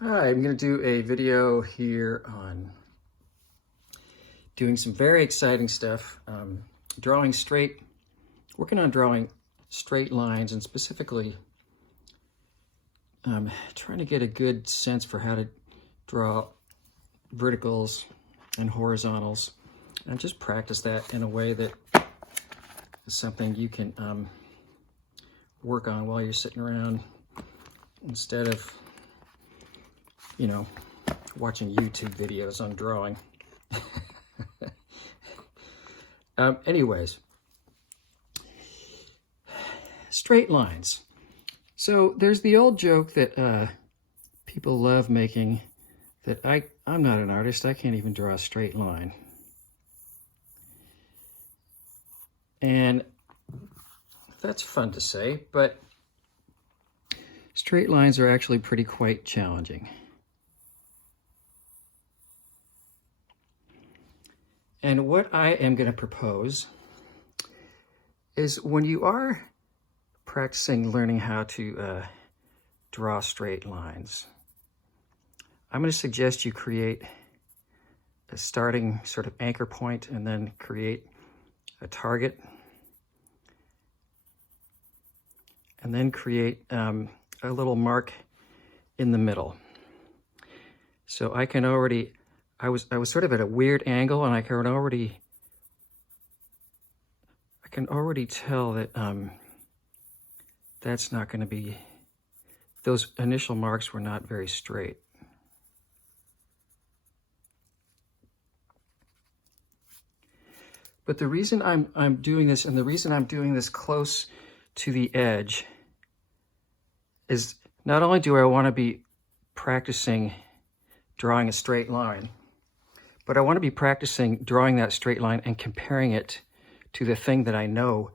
Hi, I'm going to do a video here on doing some very exciting stuff, working on drawing straight lines, and specifically trying to get a good sense for how to draw verticals and horizontals, and just practice that in a way that is something you can work on while you're sitting around instead of, watching YouTube videos on drawing. Anyways, straight lines. So there's the old joke that people love making that I'm not an artist. I can't even draw a straight line. And that's fun to say, but straight lines are actually pretty quite challenging. And what I am going to propose is when you are practicing learning how to draw straight lines, I'm going to suggest you create a starting sort of anchor point and then create a target, and then create a little mark in the middle. So I can already, I was sort of at a weird angle, and I can already tell that that's not going to be, those initial marks were not very straight. But the reason I'm doing this, and the reason I'm doing this close to the edge, is not only do I want to be practicing drawing a straight line, but I want to be practicing drawing that straight line and comparing it to the thing that I know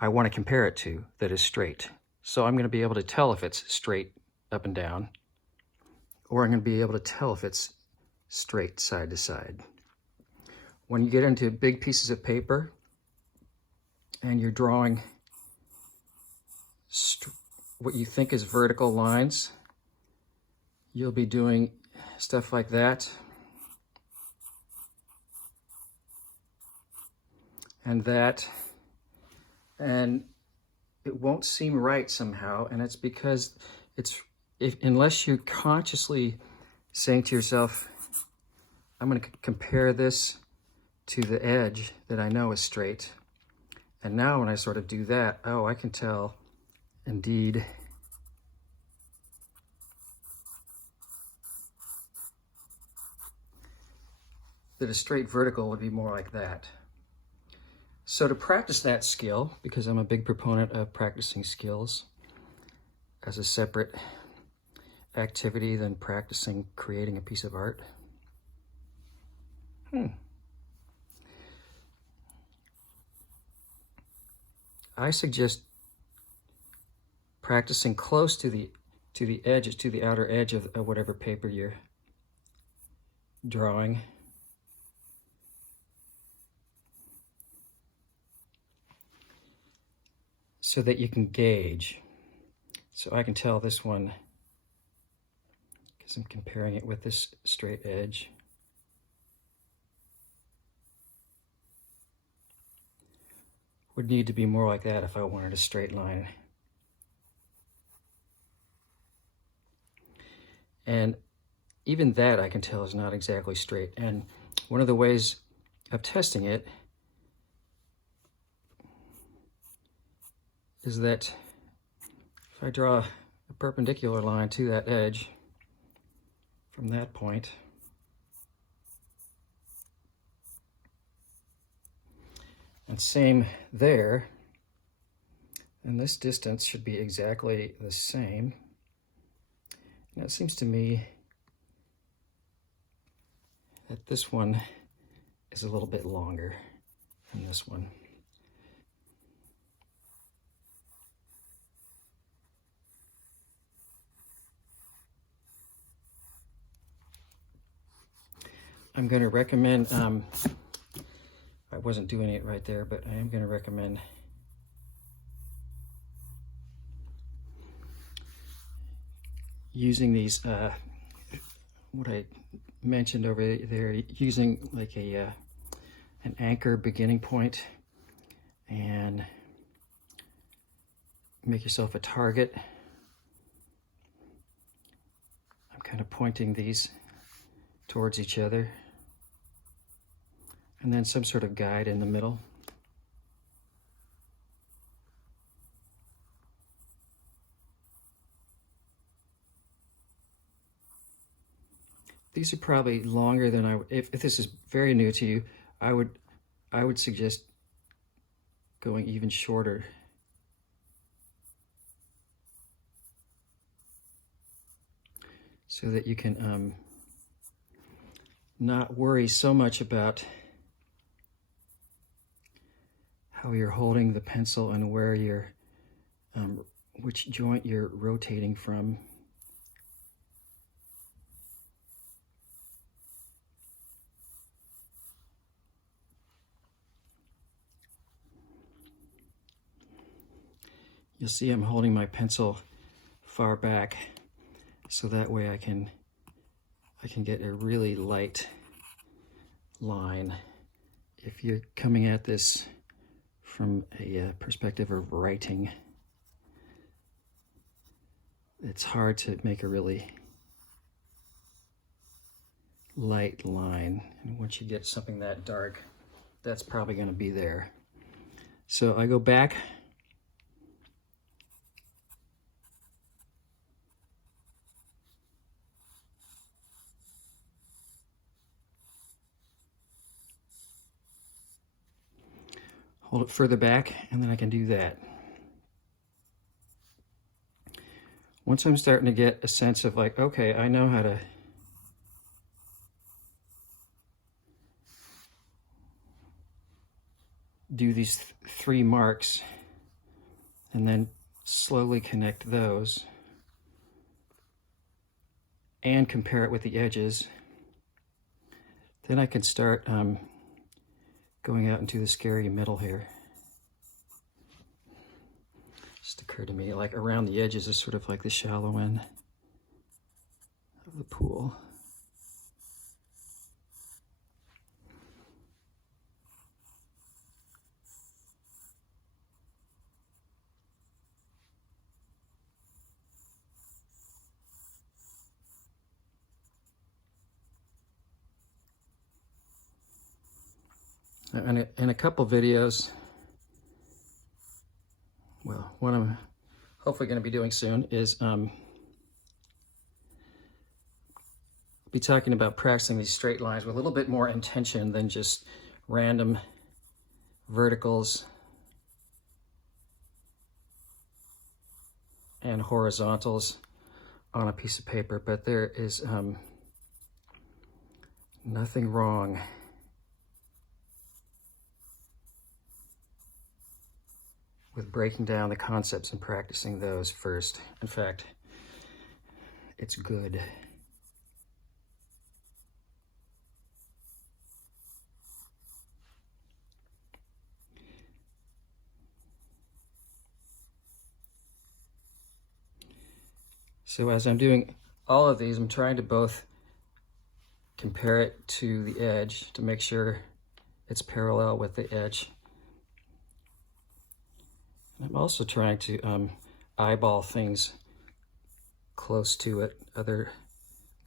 I want to compare it to that is straight. So I'm going to be able to tell if it's straight up and down, or I'm going to be able to tell if it's straight side to side. When you get into big pieces of paper and you're drawing what you think is vertical lines, you'll be doing stuff like that. And that, and it won't seem right somehow, and it's because unless you consciously saying to yourself, I'm going to compare this to the edge that I know is straight, and now when I sort of do that, oh, I can tell indeed that a straight vertical would be more like that. So to practice that skill, because I'm a big proponent of practicing skills as a separate activity than practicing creating a piece of art. I suggest practicing close to the edge, to the outer edge of whatever paper you're drawing. So that you can gauge. So I can tell this one, because I'm comparing it with this straight edge, would need to be more like that if I wanted a straight line. And even that I can tell is not exactly straight. And one of the ways of testing it is that if I draw a perpendicular line to that edge from that point, and same there, and this distance should be exactly the same. Now it seems to me that this one is a little bit longer than this one. I'm going to recommend, I wasn't doing it right there, but I am going to recommend using these what I mentioned over there, using like an anchor beginning point, and make yourself a target. I'm kind of pointing these towards each other, and then some sort of guide in the middle. These are probably longer than if this is very new to you, I would suggest going even shorter. So that you can not worry so much about how you're holding the pencil and where you're, which joint you're rotating from. You'll see I'm holding my pencil far back, so that way I can get a really light line. If you're coming at this from a perspective of writing, it's hard to make a really light line. And once you get something that dark, that's probably going to be there. So I go back. Hold it further back, and then I can do that. Once I'm starting to get a sense of like, okay, I know how to do these three marks, and then slowly connect those and compare it with the edges, then I can start going out into the scary middle here. Just occurred to me, like around the edges is sort of like the shallow end of the pool. In a couple videos, well, what I'm hopefully going to be doing soon is be talking about practicing these straight lines with a little bit more intention than just random verticals and horizontals on a piece of paper. But there is nothing wrong with breaking down the concepts and practicing those first. In fact, it's good. So as I'm doing all of these, I'm trying to both compare it to the edge to make sure it's parallel with the edge. I'm also trying to eyeball things close to it, other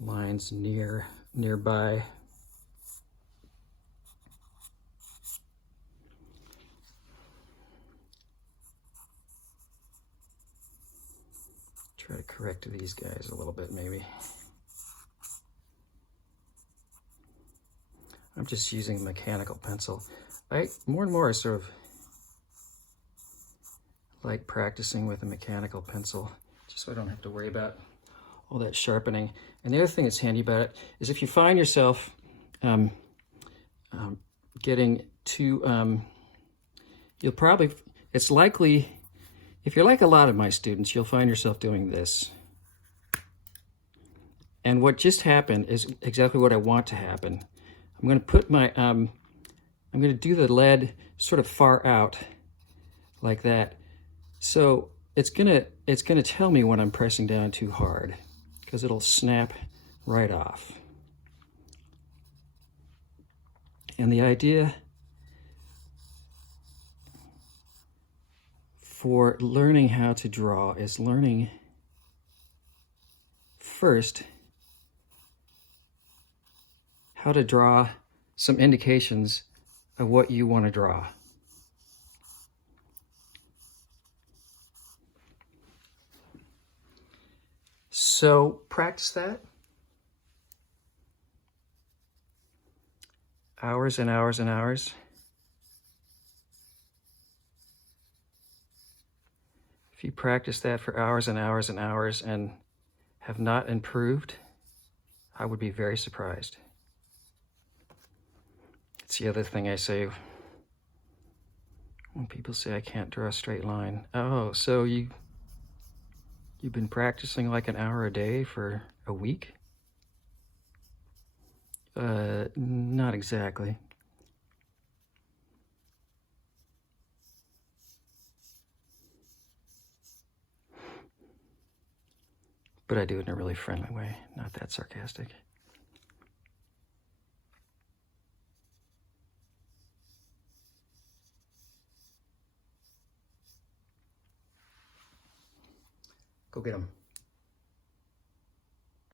lines nearby. Try to correct these guys a little bit, maybe. I'm just using a mechanical pencil. More and more I sort of like practicing with a mechanical pencil, just so I don't have to worry about all that sharpening. And the other thing that's handy about it is if you find yourself getting too, it's likely, if you're like a lot of my students, you'll find yourself doing this. And what just happened is exactly what I want to happen. I'm going to put my, I'm going to do the lead sort of far out like that. So it's gonna tell me when I'm pressing down too hard, because it'll snap right off. And the idea for learning how to draw is learning first how to draw some indications of what you want to draw. So practice that. Hours and hours and hours. If you practice that for hours and hours and hours and have not improved, I would be very surprised. It's the other thing I say when people say I can't draw a straight line. Oh, so you've been practicing like an hour a day for a week? Not exactly. But I do it in a really friendly way, not that sarcastic. Go get 'em.